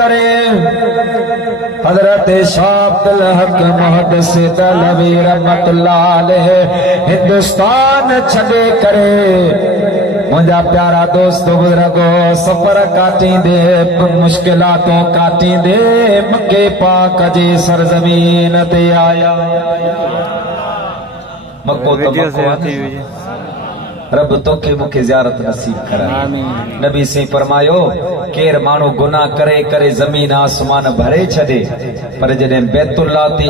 करे हजरत शाह अब्दुल हक मुहद्दिस दहलवी रहमतुल्लाह अलैह हिंदुस्तान छॾे करे मुझा प्यारा दोस्त बुजुर्गो सफर काटी दे मुश्किलातों काटी दे मक्के पाक जी सरजमीन ते आया मक्को तो मक्को रब तोखे मुखे ज़ियारत नसीब कराए नबी से फरमायो केर मानो गुनाह करे करे जमीन आसमान भरे छदे पर जडे बैतुल्लाह ते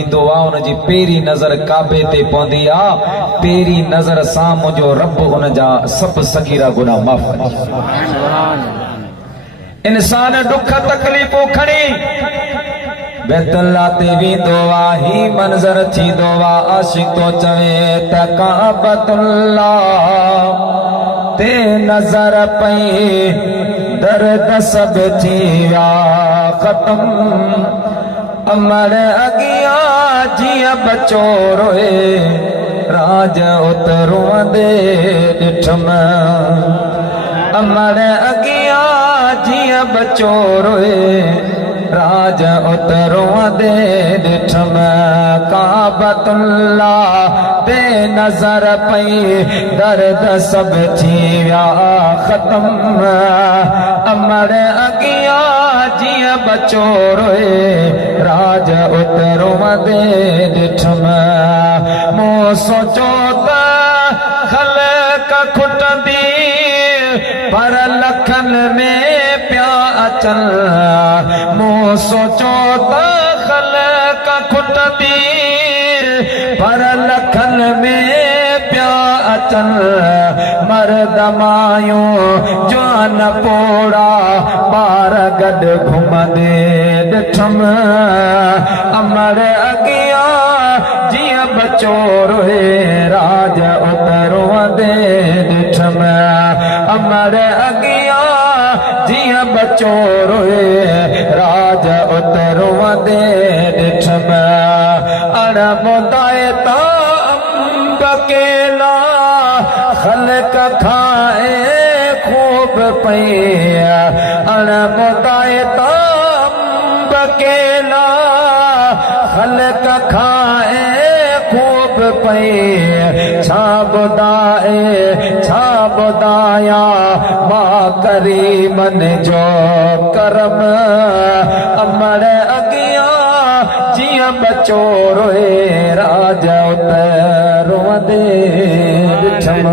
ईंदो आ उन जी पेरी नजर काबे ते पौंदी आ पेरी नजर सां मुंहिंजो रब उन जा सब सगीरा गुनाह माफ करे इंसान दुख तकलीफों खणी बैतुल्लाह ते वेंदो आ ही मंजर थींदो आ आशिक तो चवे त काबतुल्लाह ते नजर पई दर्द सब थी विया खत्म अमर अगिया जिया बचो रोए राज उतरो दे डिठम अमर अगिया जिया बचो रोए राज उतरो दे डिठम काबतुल्लाह ते नजर पई दर्द सब थी विया खत्म अमर अगिया जिया बचो रोए राज उतरो दे डिठम मो सोचो त खलक खुटंदी पर लखन में प्या अचल मो सोचो त खलक खुटंदी पर लखन में प्या अचल मर्द मायूं जवान पोड़ा बार गड घुमंदे डिठम अमर अगिया जिया बचो रोए राज उतरो दे डिठम अमर अगिया जिया बचो रोए राज उतरो दे डिठम अण मोदाए ता अंब केला खलक खाए खूब पई अण मोदाए ता अंब केला खलक खाए खूब पई छा बुधाया मां करीमन जो करम अमर अगिया जिया बचो रोए राज उतरो दे डिठम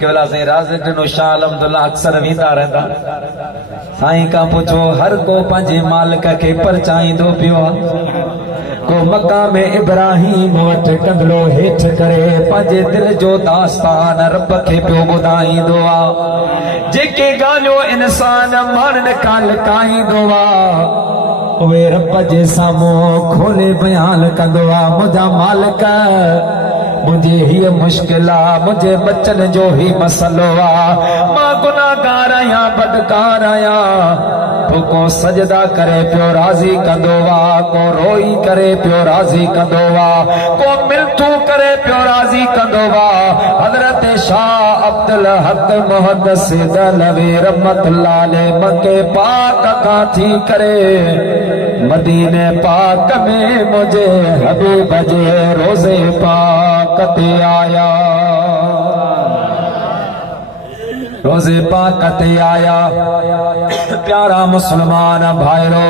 केवला से राज नो शाह अलहमदुल्ला अक्सर वेंदा रहंदा साईं का पुछो हर को पंहिंजे मालिक खे परचाईंदो पियो को मकाम इब्राहिम वठ कंदलो हेठ करे पंहिंजे दिल जो दास्तान रब खे पियो ॿुधाईंदो आ जेके ॻाल्हियूं इंसान माण्हुनि खां लिकाईंदो आ उहे रब जे साम्हूं खोले बयान कंदो आ मुंहिंजा मालिक मुझे ही मुश्किल आ मुझे बच्चन जो ही मसलो आ मां गुनाहगार आया बदकार आया को सजदा करे पियो राजी कंदो आ को रोई करे पियो राजी कंदो आ को मिलथू करे पियो राजी कंदो आ हजरत शाह अब्दुल हक मुहद्दिस दहलवी रहमतुल्लाह अलैह मक्के पाक का थी करे मदीने पाक में मुझे हबीब जे रोजे पाक ते आया रोजे पाक ते आया प्यारा मुसलमान भाईरो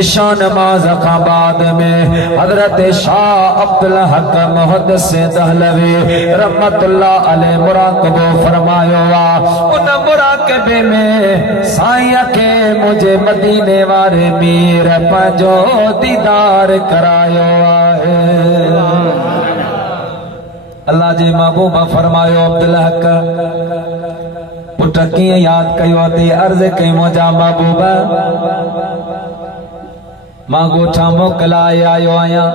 इशा नमाज खां बाद में हजरत शाह अब्दुल हक मुहद्दिस दहलवी रहमतुल्लाह अलैह मुराकबो फरमायो आ उन मुराकबे में साईं के मुझे मदीने वारे मीर पंहिंजो दीदार करायो आहे अल्लाह जे महबूब फरमायो अब्दुल हक पुट कीअं याद कयो ते अर्ज़ कई मुंहिंजा महबूब मां ॻोठा मोकिलाए आयो आहियां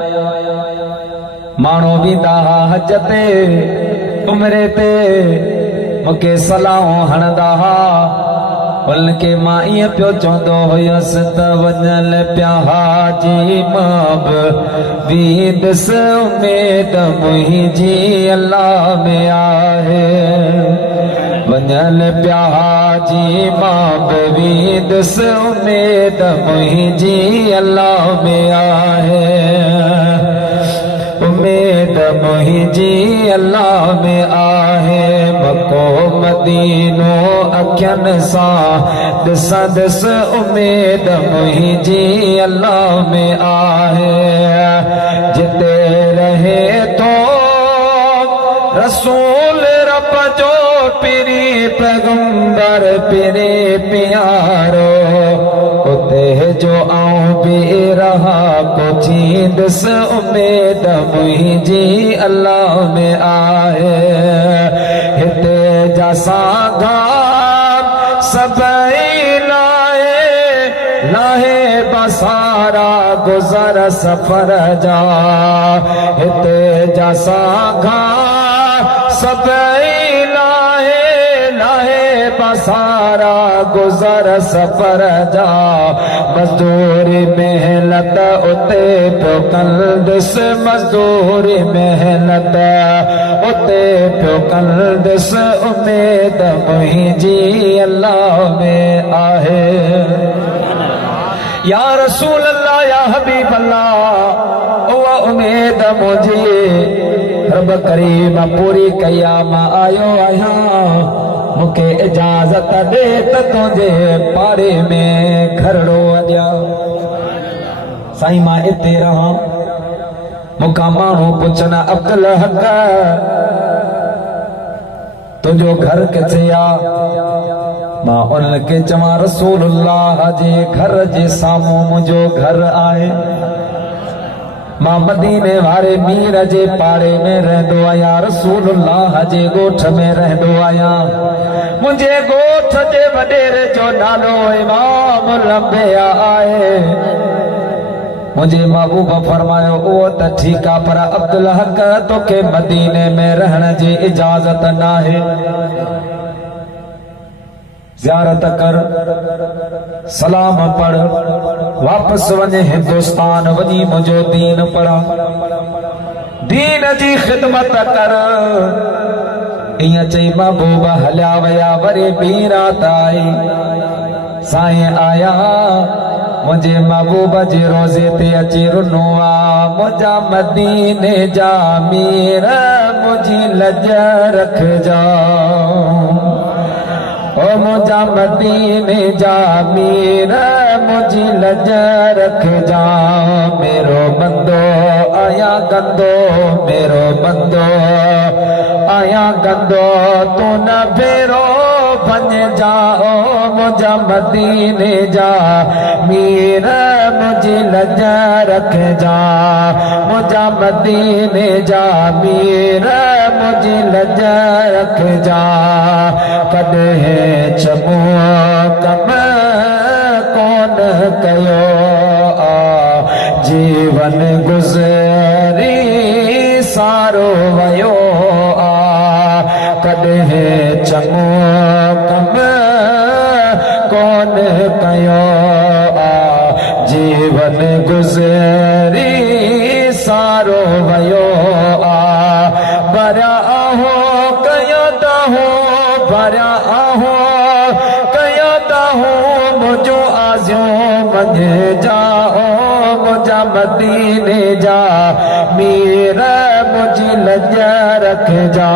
माण्हू वेंदा हा हज ते उमरे ते मूंखे सलाहूं हणंदा हा उनके मां ईअं पियो चवंदो हुयसि त वञल पिया हाजी मां बि वेंदुसि उमेद मुंहिंजी अल्लाह में आहे वञल पिया जी मां बेवीदस उमेद मुंहिंजी अल्लाह में आहे उमेद मुंहिंजी अल्लाह में आहे मको मदीनो अखियनि सां ॾिसंदस उमेद मुंहिंजी अल्लाह में आहे जिते रहे तो रसूल रब जो पिरी पैगंबर पिरे प्यारो उते जो आऊं भी रहा पुछींदस उमेद मुंहिंजी अल्लाह में आहे हिते जा सागा सभई लाहे बसारा गुज़र सफ़र जा हिते जा सागा सभई लाहे बसारा गुज़र सफ़र जा मज़दूरी मेहनत उते पियो कंदुस मज़दूरी मेहनत उते पियो कंदुस उमेद मुंहिंजी अल्लाह में आहे या रसूल अल्लाह या हबीब अल्लाह उहा उमेद मुंहिंजी रब करीम पूरी कया मां आयो आहियां मूंखे इजाज़त ॾे त तुंहिंजे पाड़े में घरड़ो अॼा साईं मां हिते रहां मूंखां माण्हू पुछनि अब्दुल हक तुंहिंजो घर किथे आहे मां उनखे चवां रसूलुल्लाह जे घर जे साम्हूं मुंहिंजो घर आहे मां मदीने वारे मीर जे पाड़े में रहंदो आहियां रसूलुल्लाह जे ॻोठ में रहंदो आहियां मुंहिंजे ॻोठ जे वॾेरे जो नालो इमाम लंबिया आहे मुंहिंजे महबूब फरमायो उहो त ठीकु आहे पर अब्दुल हक तोखे मदीने में रहण जी इजाज़त नाहे ज़ियारत कर सलाम पढ़ वापस वञे हिंदुस्तान वञी मुंहिंजो दीन पढ़ा दीन जी ख़िदमत कर ईअं चई महबूब हलिया विया वरी ॿी रात आई साईं आया मुंहिंजे महबूब जे रोज़े ते अची रुनो आहे मुंहिंजा मदीने जा मीर मुंहिंजी लज रखजाऊं ओ मुंहिंजा मदीने जा मीर मुंहिंजी लज रखजा मेरो बंदो आया गंदो मेरो बंदो आया गंदो तू न भेरो बन जाओ मुंहिंजा मदीने जा मीर मुंहिंजी लज रखजा मुंहिंजा मदीने जा मीर मुंहिंजी लज रखजा कॾहिं चमो कम कोन कयो जीवन गुज़री सारो वयो कॾहिं चमो कम कोन कयो जीवन गुज़री सारो वयो भरिया आहो कयो दहो भरिया आहो कयो दहो मुंहिंजो आज़ियो मञ जाओ मुंहिंजा मदीने जा मीर मुंहिंजी लज रखजा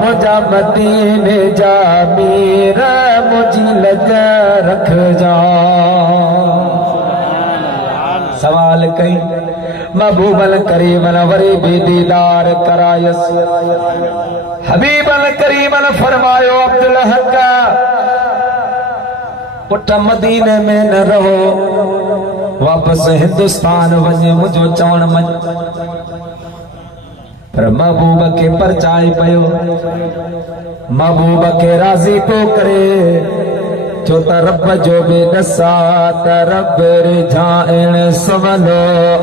मुंहिंजा मदीने जा मीर मुंहिंजी लज रखजा सवाल कई महबूबल करीमन वरी भी दीदार करायस हबीबल करीमन फरमायो अब्दुल हक पुट मदीने में न रहो वापस हिंदुस्तान वञे मुंहिंजो चवण मञ पर महबूब के परचाए पयो महबूब के राज़ी तो करे छो त रब जो बि ॾसा त रब रिझाइण सवलो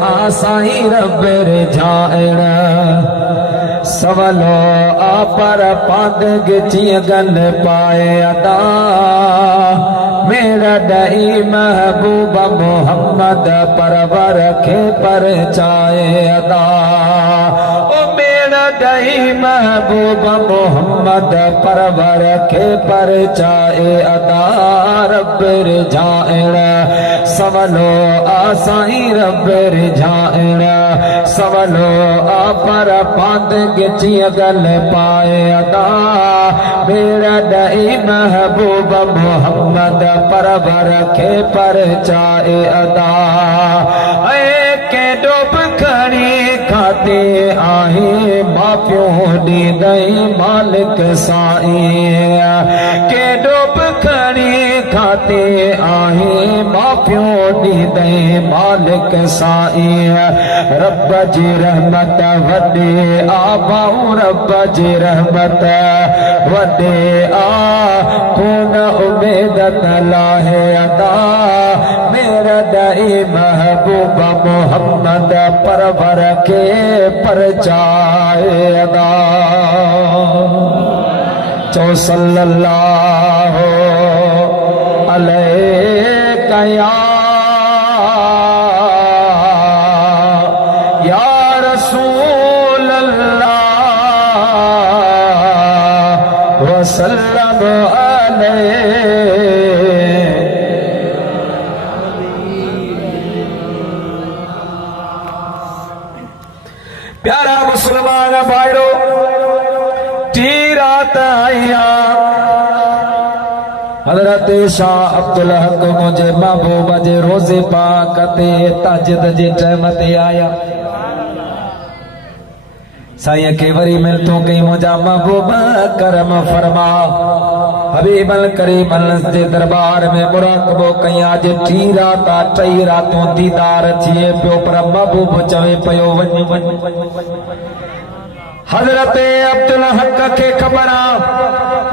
आ साईं रब रिझाइण सवलो आ पर पांदग जीअं गन पाए अदा मेरा ॾही महबूब मोहम्मद परवर खे परचाए अदा ओ मेरा दई महबूब मोहम्मद परवर के परचाए अदा रब रिझाइण सवलो आसाई रब रिझाइण सवलो आ पर पांद गिची गल पाए अदा मेरा दई महबूब मोहम्मद परवर के परचाए अदा के डुब खड़ी खाते आहे मापियो दी दई मालिक साई के डुब खड़ी खाते आहे मापियो दी दई मालिक साई रब जी रहमत वडे आबाऊ रब जी रहमत वडे आ कौन उम्मीद तलाहे अदा मेरा दई महबूब मोहम्मद परवर के परचाए अदा चो सल्लल्लाहु अलैहि या रसूल अल्लाह वसल्लम अलैहि प्यारा मुसलमान भाइयों टी रात आया हजरत शाह अब्दुल हक मुझे महबूब जे रोजे पाक ते ताजिद जे टाइम ते आया साईं के वरी मिलतो कई मुझा महबूब करम फरमा हबीबल करीमल जे दरबार में मुराकबो कई आज टी रात टई रातों दीदार थिए पियो पर महबूब चवे पयो वञ हजरत अब्दुल हक के खबर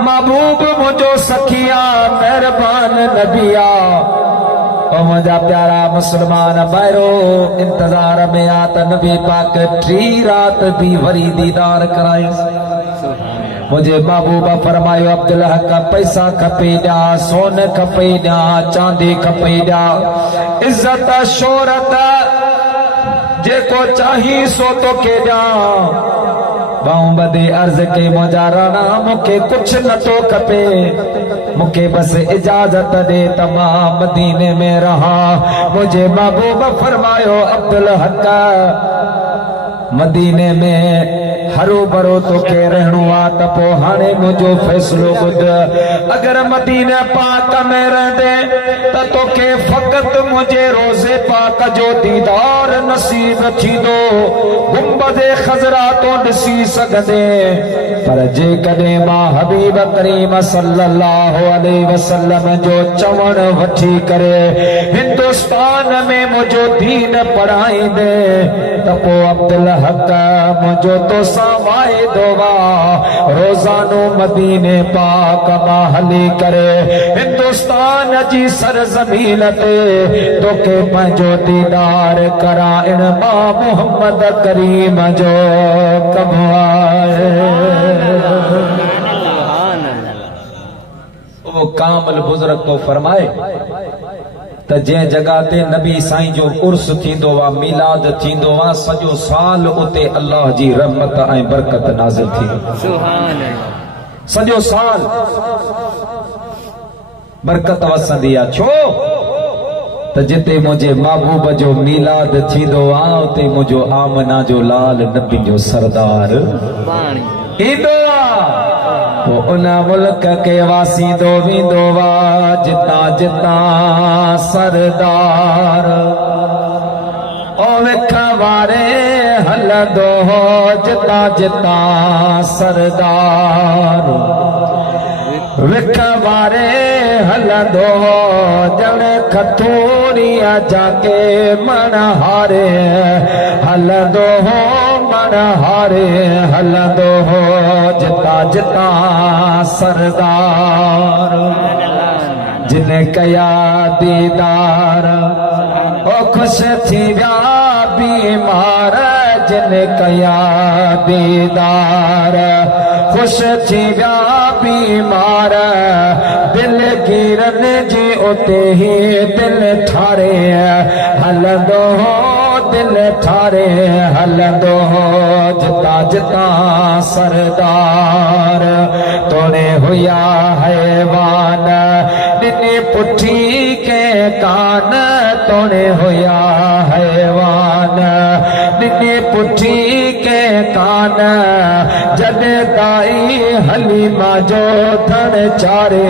महबूब मुझो सखिया मेहरबान नबिया ओ मुझा प्यारा मुसलमान भाइरो इंतजार में आत नबी पाक टी रात दी वरी दीदार कराए मुझे महबूबा फरमायो अब्दुल हक पैसा खपे ॾा सोन खपे ॾा चांदी खपे ॾा इज्जत शोहरत जेको चाही सो तो के ॾा बाऊं बदे अर्ज के मुझा राणा मुखे कुछ न तो खपे मुखे बस इजाजत दे तमाम मदीने में रहा मुझे महबूबा फरमायो अब्दुल हक मदीने में हरो भरो तो के रहणो आ त पो हाणे मुझो फैसलो बुध अगर मदीना पाक में रहंदे त तोखे फकत मुझे रोजे पाक जो दीदार नसीब थींदो गुंबदे खजरा तो ॾिसी सघंदे पर जे कॾहिं मां हबीब करीम सल्लल्लाहु अलैहि वसल्लम जो चवण वठी करे हिंदुस्तान में मुझो दीन पढ़ाईंदे त पो अब्दुल हक मुझो तो सामाए दोवा रोजानो मदीने पाक मां हली करे हिंदुस्तान जी सरजमीन ते तोखे पंहिंजो दीदार कराइण मां मोहम्मद करीम जो कम आहे वो कामिल बुजुर्ग को फरमाए त जे जगह ते नबी साईं जो उर्स थींदो वा मिलाद थींदो वा सॼो साल उते अल्लाह जी रहमत ऐं बरकत नाज़िल थींदी सुभान अल्लाह सॼो साल बरकत वसंदी आहे छो त जिते मुझे महबूब जो मिलाद थींदो आहे उते मुझो आमना जो लाल नबी जो सरदार ईंदो आहे उन मुल्क के वासींदो वेंदो वा जिता जिता सरदार ओ विख वारे हलंदो हो जिता जिता सरदार विख वारे हलंदो हो जण खथूरिया जाके मन हारे हलंदो हो मन हारे हलंदो हो जिता जिता सरदार जिन कया दीदार ओ खुश थी विया बीमार जिन कया दीदार खुश थी विया बीमार दिल गिरन जी उते ही दिल ठारे हलंदो हो दिल ठारे हलंदो जिता जिता सरदार तोड़े हुया हैवान दिने पुठी के कान तोड़े हुया हैवान दिने पुठी के कान जद ताई हलीमा जो धन चारे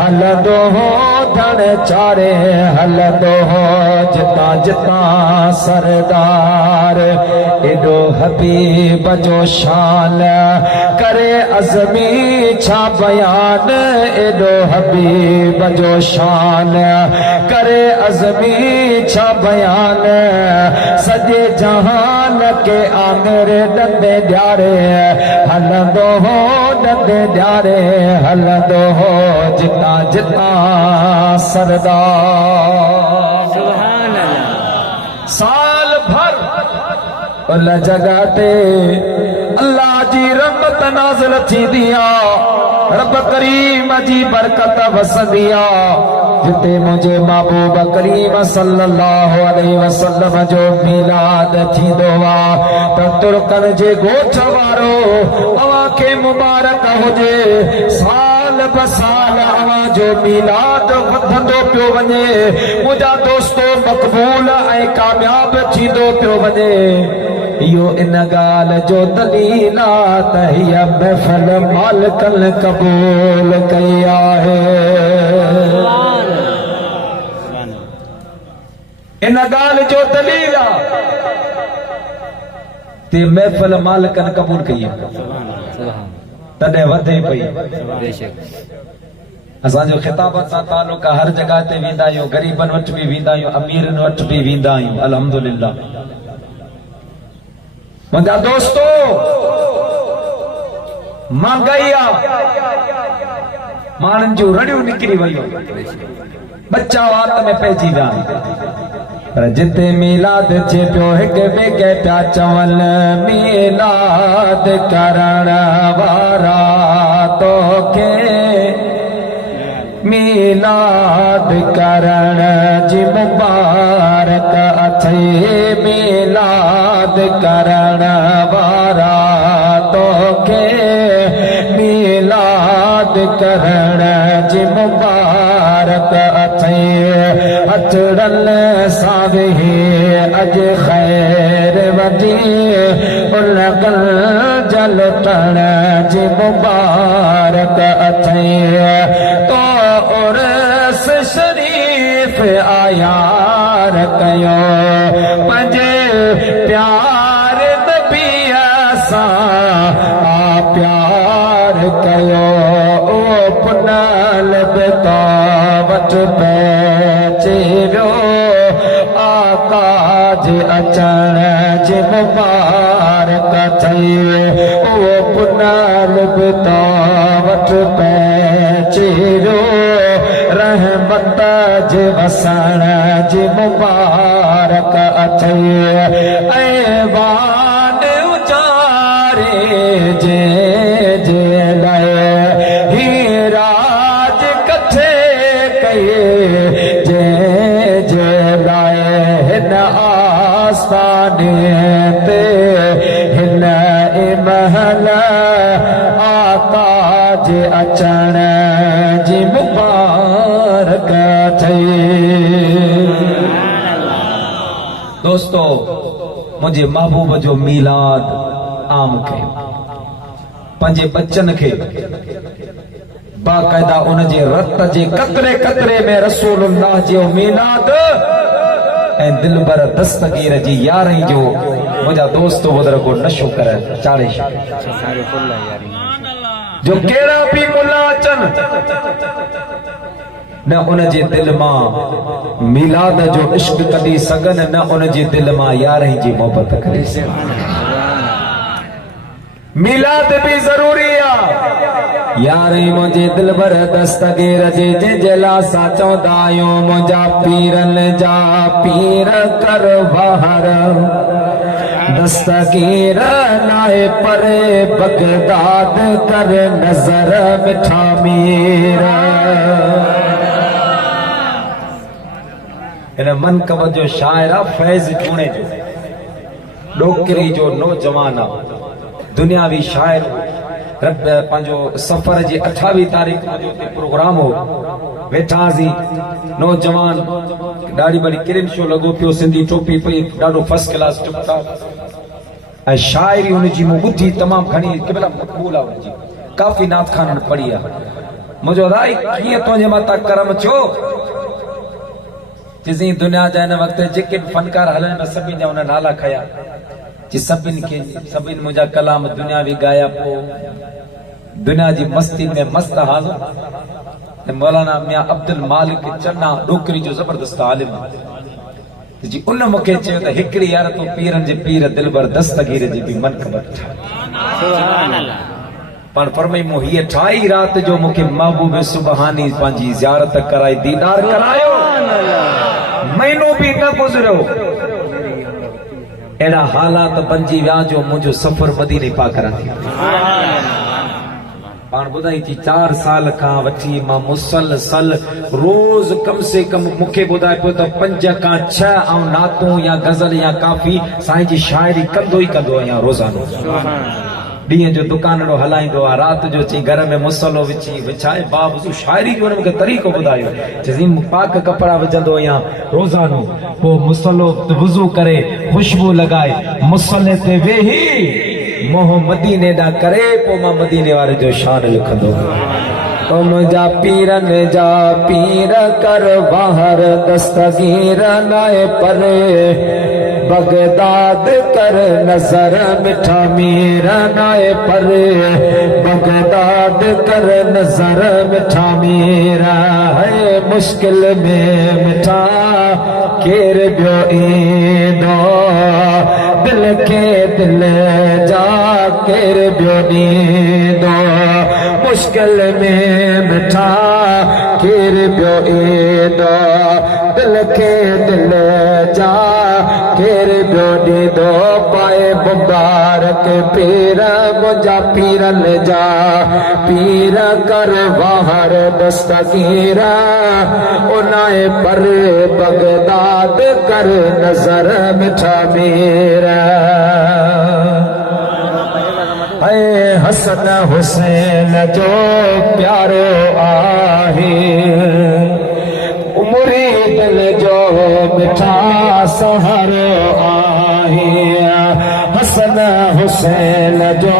हलंदो धन चारे हलंदो जिता जिता सरदार एडो हबीब जो शान करे अज़मी छा बयान एडो हबीब जो शान करे अज़मी छा बयान सजे जहान के आमिर डंडे ॾियारे हलंदो हो डंडे ॾियारे हलंदो हो जिता जिता सरदार सुभान अल्लाह। साल भर उन जगह ते अल्लाह जी रहमत नाज़िल थी दिया रब करीम जी बरकत वसदिया जिते मुझे महबूब करीम सल्लल्लाहु अलैहि वसल्लम जो मिलाद थींदो आहे त तुर्कन जे ॻोठ वारो अवां खे मुबारक हुजे साल ब साल अवां जो मिलाद वधंदो पियो वञे मुंहिंजा दोस्तो मक़बूल ऐं कामयाब थींदो पियो वञे इहो इन ॻाल्हि जो दलील आहे त हीअ महफ़िल मालिकनि क़बूल कई आहे इन ॻाल्हि जो दलील आहे ते महफ़िल मालिकनि क़बूल कई आहे तॾहिं वधे पई असांजो ख़िताबत सां तालुक हर जगह ते वेंदा आहियूं ग़रीबनि वटि बि वेंदा आहियूं अमीरनि वटि बि वेंदा आहियूं अल्हम्दुलिल्लाह मुंहिंजा दोस्तो महांगाई आहे माण्हुनि जूं रड़ियूं निकिरी वयूं बच्चा वात में पइजी विया पर जिते मिलाद थे पियो हिक ॿिए खे पिया चवनि मिलाद करण वारा तोखे मिलाद करण जी मुबारक अथे मिलाद करण वारा तोखे मिलाद करण जी मुबारक अथे अचड़ल सावे अज खैर वधी उलगल जल तण जी मुबारक अथे तो उर्स शरीफ आयार कयो पंहिंजे प्यार नबीअ सां प्यार कयो ओ पुनल बिता वट पहुची वियो आका जे अचण जे मुबारक थी ओ पुनल बिता वट पहुची वियो रहमत जे वसण जे मुबारक अथई ऐं वान उचारे जे लाइ ही राज कथे कई जे लाइ हिन आस्थाने ते हिन महल आका जे अचण जी मुबारक दोस्तो मुझे महबूब जो मिलाद आम कयो पंहिंजे बच्चन खे बाकायदा उन जे रत जे कतरे कतरे में रसूलुल्लाह जो मिलाद ऐं दिलबर दस्तगीर जी यारहीं जो मुंहिंजा दोस्त बुज़ुर्ग नशो करे चाड़े जो कहिड़ा बि मुला अचनि न उन जे दिल मां मिलाद जो इश्क कढी सघनि न उन जे दिल मां यारहीं जी मोहबत करे मिलाद भी जरूरी आहे यारहीं मुंहिंजे दिलबर दस्तगीर जे जंहिंजे लाइ असां चवंदा आहियूं मुंहिंजा पीरनि जा पीर कर बहार दस्तगीर नाहे परे बगदाद कर नजर मिठा मीर इन मनकब जो शायर आहे फैज़ चूणे जो डोकरी जो नौजवान आ दुनियावी शायर रब पंहिंजो सफ़र जी 28 तारीख़ जो हुते प्रोग्राम हो वेठासीं नौजवान ॾाढी वॾी किरिन शो लॻो पियो सिंधी टोपी पई ॾाढो फर्स्ट क्लास टुकता ऐं शाइरी हुनजी मूं ॿुधी तमामु घणी केवल मक़बूल आहे हुनजी काफ़ी नात खाननि पढ़ी आहे मुंहिंजो राई कीअं तुंहिंजे मथां करम छो चईं दुनिया जा हिन वक़्तु जेके बि फनकार हलनि पिया सभिनी जा हुन नाला खया कि सभिनी मुंहिंजा कलाम दुनियावी गाया पोइ दुनिया जी मस्ती में मस्त हाज़िर मौलाना मियां अब्दुल मालिक चन्ना डोकरी जो ज़बरदस्त आलिम जी उन मूंखे चयो त हिकिड़ी यार तो पीरनि जे पीर दिलबर दस्तगीर जी बि मनक़बत पर फरमाई मूं हीअ ठाही राति जो मूंखे महबूब सुबहानी पंहिंजी ज़ियारत कराई दीदार करायो महीनो बि न गुज़रियो अहिड़ा हालात बणिजी विया जो मुंहिंजो सफ़र मदीने पाक रही पाण ॿुधाई थी 4 साल खां वठी मां मुसलसल रोज़ कम से कम मूंखे ॿुधाए पियो त 5 खां 6 ऐं नातूं या गज़ल या काफ़ी साईं जी शाइरी कंदो ई कंदो आहियां रोज़ानो ॾींहं जो दुकानड़ो हलाईंदो आहे राति जो चई घर में मुसलो विछाए बाबू शाइरी जो मूंखे तरीक़ो ॿुधायो चई पाक कपिड़ा विझंदो आहियां रोज़ानो पोइ मुसलो वुज़ू करे ख़ुशबू लॻाए मुसले ते वेही मोह मदीने ॾांहुं करे पोइ मां मदीने वारे जो शान लिखंदो तो मुंहिंजा पीरनि जा पीर कर बाहर दस्तगीर नाए परे बगदाद कर नजर मिठा मीरा नाए परे बगदाद कर नजर मिठा मीरा है मुश्किल में मिठा केर बियो ईंदो दिल के दिल जा केर बियो ॾींदो मुश्किल में मिठा केर बियो ईंदो दिल के दिल जा केर बियो ॾींदो पाए मुबारक पीर मुंहिंजा पीरन जा पीर कर बाहर दस्तगीर उनाए पर बगदाद कर नजर मिठा मेरा हसन हुसैन जो प्यारो आहे मुरीदन जो मिठा सहारो आहे हसन हुसैन जो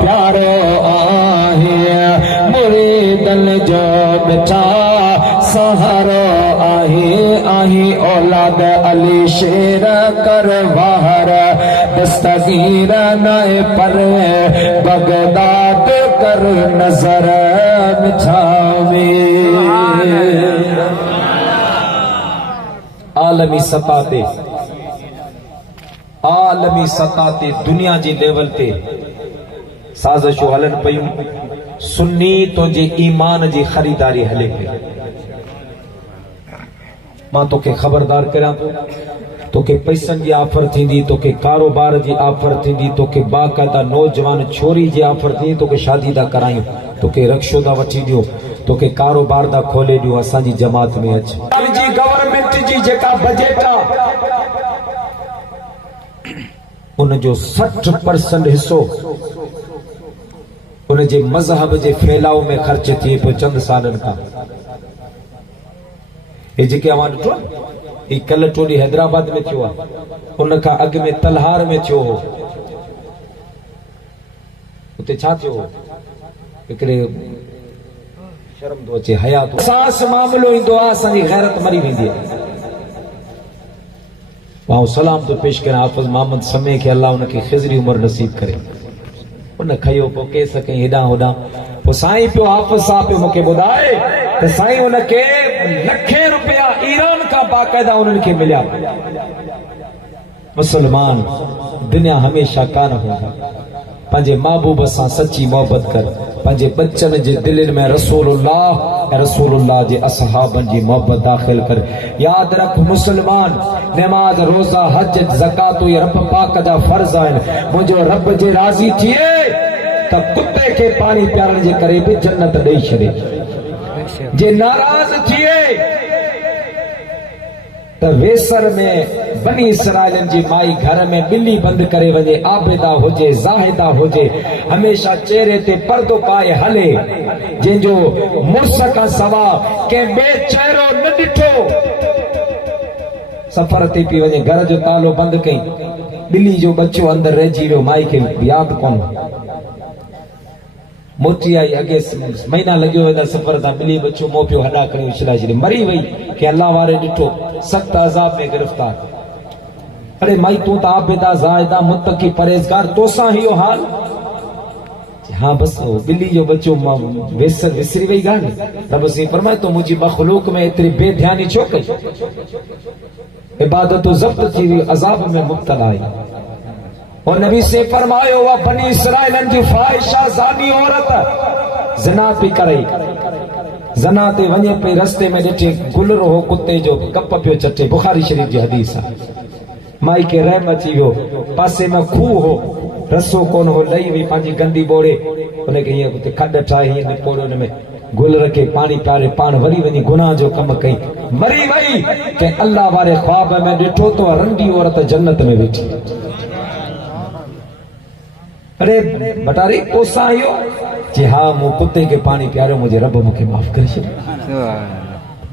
प्यारो आहे मुरीदन जो मिठा सहारो आहे औलाद अली शेर कर बाहर दस्तगीर नाए पर बगदाद कर नजर मिठावे आलमी सतह ते दुनिया जी लेवल ते साज़िशूं हलन पयूं सुन्नी तुंहिंजे ईमान जी ख़रीदारी हले पई मां तोखे ख़बरदार करियां थो तोखे पैसनि जी ऑफर थींदी तोखे कारोबार जी ऑफर थींदी तोखे बाक़ाइदा नौजवान छोरी जी ऑफर थींदी तोखे शादी था करायूं तोखे रक्शो था वठी ॾियो तोखे कारोबार था खोले ॾियो असांजी जमात में अच गवर्नमेंट जी जेका बजट आहे उनजो 60% हिस्सो उनजे मज़हब जे फैलाव में ख़र्च थिए पियो चंद सालनि खां हे जेके अवां ॾिठो ही कल टोड़ी हैदराबाद में थियो आहे उन खां अॻु में तलहार में थियो हो उते छा थियो हो हिकिड़े शर्म थो अचे हया थो सास मामलो ईंदो आहे असांजी गैरत मरी वेंदी आहे मां सलाम तो पेश कयां हाफ़िज़ मोहम्मद समय खे अल्लाह उनखे ख़िज़री उमिरि नसीब करे उन खयो पोइ केस कई हेॾां होॾां पोइ साईं पियो हाफ़िज़ साहब पियो मूंखे ॿुधाए त साईं उनखे लखे रुपया ईरान खां बाक़ाइदा उन्हनि खे मिलिया मुसलमान दुनिया हमेशा कान हूंदा पंहिंजे महबूब सां सची मोहबत कर पंहिंजे बच्चन जे दिलनि में रसूलुल्लाह ऐं रसूलुल्लाह जे असहाबनि जी मोहबत दाख़िल कर यादि रख मुसलमान नमाज रोज़ा हज ज़कात ये रब पाक जा फर्ज़ आहिनि मुंहिंजो रब जे राज़ी थिए त कुते खे पाणी पियारण जे करे बि जन्नत ॾेई छॾे जे नाराज़ थिए त वेसर में बनी इसराइलन जी माई घर में बिल्ली बंद करे वञे, आबेदा हुजे ज़ाहिदा हुजे, हमेशा चेहरे ते पर्दो पाए हले, जंहिंजो मुड़स खां सवा कंहिं ॿिए चेहरो न ॾिठो, सफ़र ते पई वञे, घर जो तालो बंदि कई, बिल्ली जो बच्चो अंदर रहिजी वियो, माई खे यादि कोन, मोटी आई, अॻे महीना लॻियो वेंदा सफ़र तां, बिल्ली बच्चो मोह पियो हॾा खणी उछलाए छॾे, मरी वई कि अल्लाह वारे ॾिठो, सख़्त अज़ाब में गिरफ़्तार। अरे माई तूं त आबेदा ज़ाहिदा मुत्तकी परहेज़गार, तोसां इहो हाल? हाँ बस वो बिल्ली जो बच्चो वेसर विसरी वही गान। रब से फरमाए तो मुझी मखलूक में इतनी बेध्यानी छो कई, इबादत ज़ब्त थी अजाब में मुब्तला आई। और नबी से फरमायो वा बनी इसराइलन जी फाहिशा ज़ानी औरत ज़ना पी करे, ज़ना ते वञे पे रस्ते में ॾिठे गुलर हो कुत्ते जो कप पियो चटे, बुखारी शरीफ जी हदीस आहे। माई के रहम अची वियो, पासे में खूह हो, रसो कोन हो, लही वई पंहिंजी गंदी बोड़े, उनखे हीअं उते खॾ ठाहे हीअं निपोड़ो, हुन में गुलर खे पाणी पियारे, पाण वरी वञी गुनाह जो कम कई, मरी वई। कंहिं अल्लाह वारे ख्वाब में ॾिठो तो रंडी औरत जन्नत में वेठी। अरे बटारी तोसां इहो? जी हा, मूं कुत्ते खे पाणी पियारियो, मुंहिंजे रब मूंखे माफ़ करे छॾियो।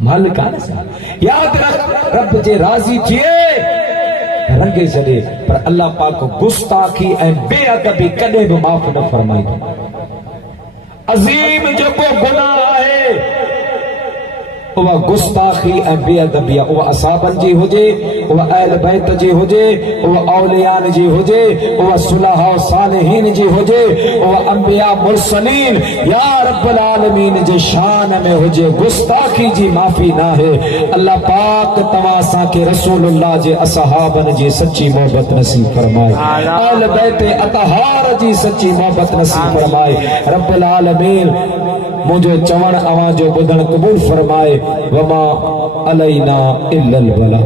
मालिक आहे न, यादि रख, रब जे राज़ी थिए रंगे छॾे, पर अल्लाह पाक गुस्ताखी ऐं बेअदबी कॾहिं बि माफ़ न फरमाईंदो। अज़ीम जेको गुनाह आहे उहा गुस्ताखी ऐं बेअदबी आहे, उहा असहाबनि जी हुजे, उहा अहल बैत जी हुजे, उहा औलियान जी हुजे, उहा सुलहा सालिहीन जी हुजे, उहा अंबिया मुरसलीन या रब्बुल आलमीन जे शान में हुजे, गुस्ताखी जी माफ़ी ना है। अल्लाह पाक तव्हां असांखे रसूलुल्लाह जे असहाबनि जी सच्ची मोहबत नसीब फरमाए, अहल बैत अतहार जी सच्ची मोहबत नसीब फरमाए। रब्बुल आलमीन मुझे चवण अवां जो ॿुधण क़बूल फरमाए। वमा अलैना इल्लल बला।